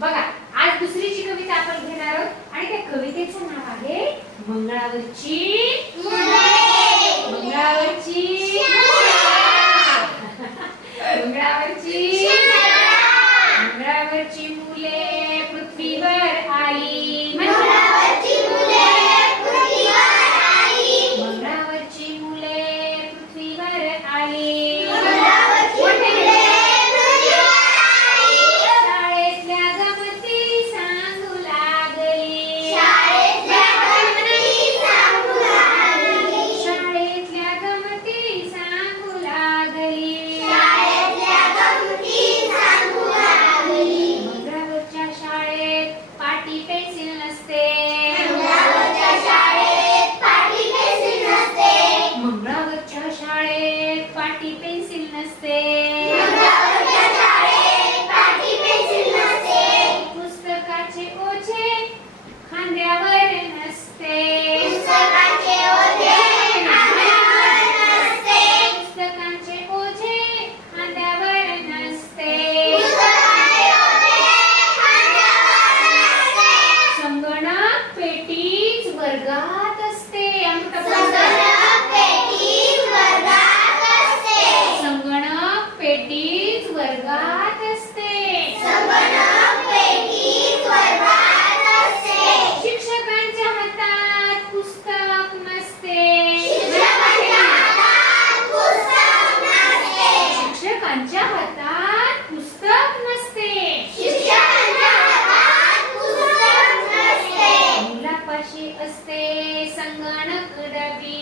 बघा आज दुसरीची कविता आपण घेणार आहोत आणि त्या कवितेचं नाव आहे मंगळावरची मंगळावरची मंगळावरची मंगळावरची मुले पृथ्वीवर आली मंगळावरची मुले पृथ्वीवर आली मंगळावरची मुले पृथ्वीवर आली पेटीच वर्गात असते. हस्ते सङ्गणकुडवी